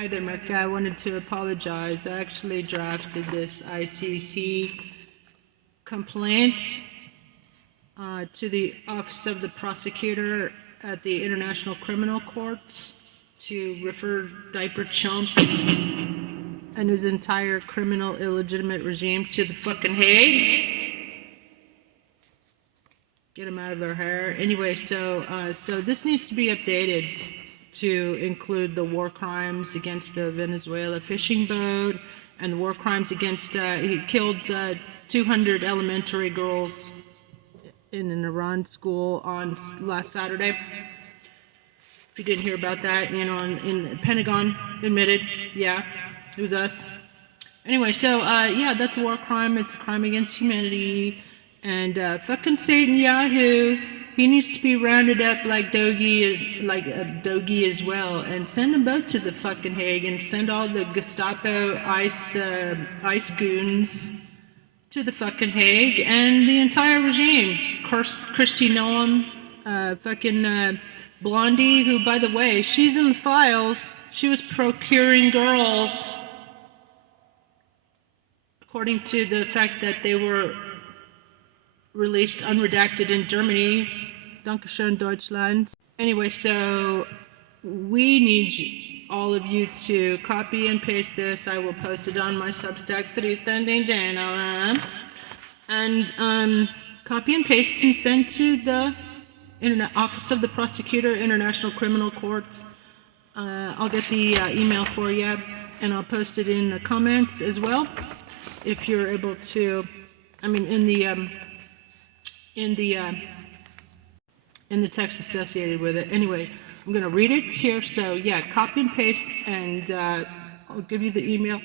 Hi there, Mecca. I wanted to apologize. I actually drafted this ICC complaint to the Office of the Prosecutor at the International Criminal Courts to refer Diaper Chump and his entire criminal illegitimate regime to the fucking Hague. Get him out of our hair. Anyway, so this needs to be updated to include the war crimes against the Venezuela fishing boat and the war crimes against, he killed 200 elementary girls in an Iran school on last Saturday. If you didn't hear about that, you know, in Pentagon admitted, yeah, it was us. Anyway, so yeah, that's a war crime. It's a crime against humanity. And fucking Satan Yahoo, he needs to be rounded up like Dogie as well, and send them both to the fucking Hague, and send all the Gestapo ICE goons to the fucking Hague, and the entire regime. Kristi Noem, Blondie, who, by the way, she's in the files. She was procuring girls, according to the fact that they were released unredacted in Germany. Dankeschön, Deutschland. Anyway, so we need all of you to copy and paste this. I will post it on my Substack 3 channel. And copy and paste and send to the Office of the Prosecutor, International Criminal Court. I'll get the email for you, and I'll post it in the comments as well. If you're able to, I mean, in the text associated with it. Anyway, I'm going to read it here. So yeah, copy and paste, and I'll give you the email.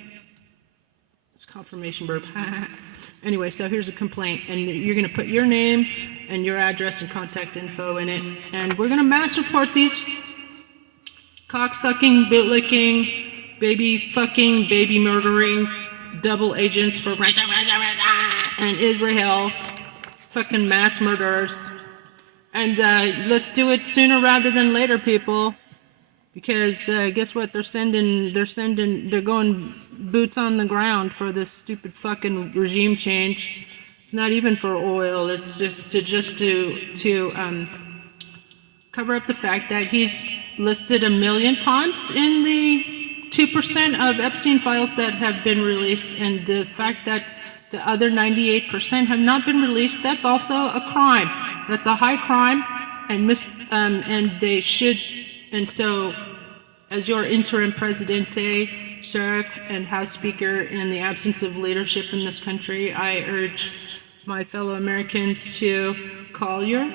It's confirmation verb. Anyway, so here's a complaint, and you're going to put your name and your address and contact info in it, and we're going to mass report these cocksucking, bootlicking, baby fucking, baby murdering, double agents for and Israel, fucking mass murderers. And let's do it sooner rather than later, people. Because guess what? They're going boots on the ground for this stupid fucking regime change. It's not even for oil. It's just to cover up the fact that he's listed 1 million times in the 2% of Epstein files that have been released, and the fact that the other 98% have not been released. That's also a crime. That's a high crime, and they should. And so, as your interim presidency, sheriff, and House Speaker, in the absence of leadership in this country, I urge my fellow Americans to call your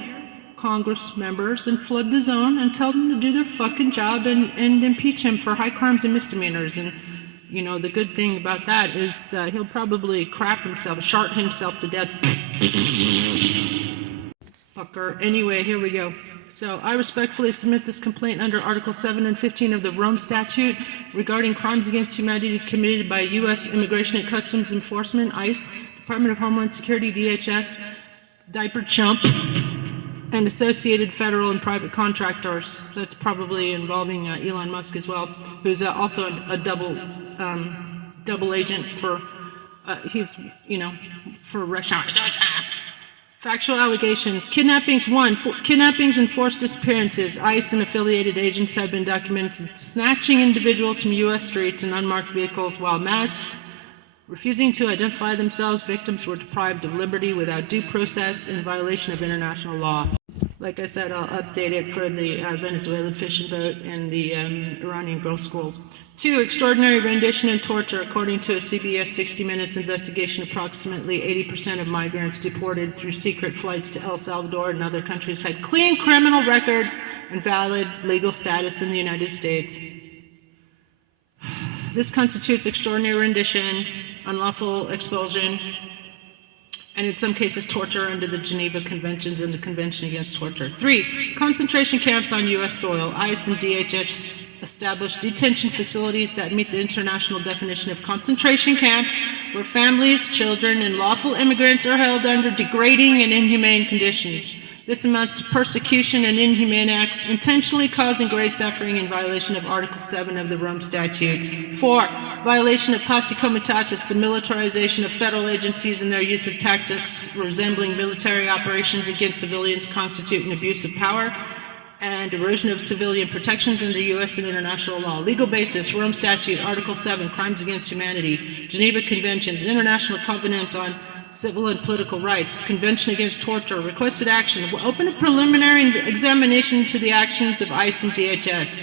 Congress members and flood the zone and tell them to do their fucking job and impeach him for high crimes and misdemeanors. And you know, the good thing about that is he'll probably shart himself to death. Fucker. Anyway, here we go. So, I respectfully submit this complaint under Article 7 and 15 of the Rome Statute regarding crimes against humanity committed by U.S. Immigration and Customs Enforcement, ICE, Department of Homeland Security, DHS, Diaper Chump, and associated federal and private contractors. That's probably involving Elon Musk as well, who's also a double agent for, for Russia. Factual allegations. Kidnappings. 1. Kidnappings and forced disappearances. ICE and affiliated agents have been documented snatching individuals from U.S. streets in unmarked vehicles while masked, refusing to identify themselves. Victims were deprived of liberty without due process in violation of international law. Like I said, I'll update it for the Venezuelan fishing boat and the Iranian girls' school. 2. Extraordinary rendition and torture. According to a CBS 60 Minutes investigation, approximately 80% of migrants deported through secret flights to El Salvador and other countries had clean criminal records and valid legal status in the United States. This constitutes extraordinary rendition, unlawful expulsion, and in some cases torture under the Geneva Conventions and the Convention Against Torture. 3. Concentration camps on U.S. soil. ICE and DHS established detention facilities that meet the international definition of concentration camps, where families, children, and lawful immigrants are held under degrading and inhumane conditions. This amounts to persecution and inhumane acts intentionally causing great suffering in violation of Article 7 of the Rome Statute. 4. Violation of Pacta Comitatus, the militarization of federal agencies and their use of tactics resembling military operations against civilians constitute an abuse of power and erosion of civilian protections under U.S. and international law. Legal basis, Rome Statute, Article 7, Crimes Against Humanity, Geneva Conventions, International Covenant on Civil and Political Rights, Convention Against Torture, requested action. Will open a preliminary examination to the actions of ICE and DHS.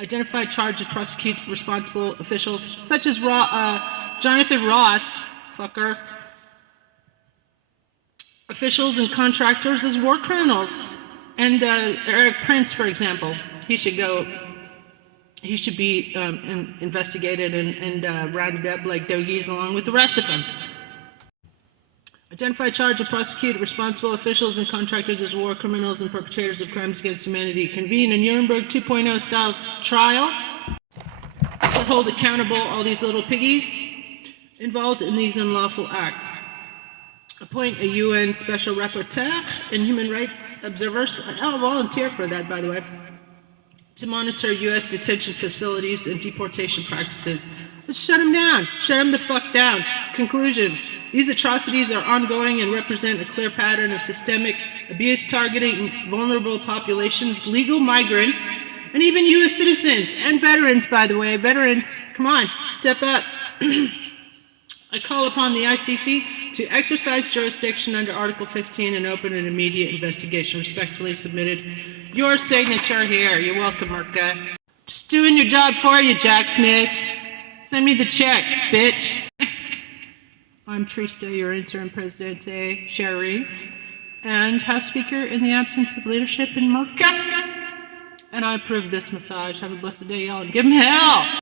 Identify, charge, and prosecute responsible officials, such as Jonathan Ross, fucker, officials and contractors as war criminals. And Eric Prince, for example, he should be investigated and rounded up like doggies along with the rest of them. Identify, charge, and prosecute responsible officials and contractors as war criminals and perpetrators of crimes against humanity. Convene a Nuremberg 2.0 style trial to hold accountable all these little piggies involved in these unlawful acts. Appoint a UN special rapporteur and human rights observers. I'll volunteer for that, by the way, to monitor U.S. detention facilities and deportation practices. Let's shut them down. Shut them the fuck down. Conclusion. These atrocities are ongoing and represent a clear pattern of systemic abuse targeting vulnerable populations, legal migrants, and even U.S. citizens and veterans, by the way. Veterans, come on, step up. I call upon the ICC to exercise jurisdiction under Article 15 and open an immediate investigation. Respectfully submitted. Your signature here. You're welcome, Merca. Just doing your job for you, Jack Smith. Send me the check, bitch. I'm Trista, your interim Presidente Sharif, and House Speaker in the absence of leadership in Merca. And I approve this massage. Have a blessed day, y'all, and give 'em hell.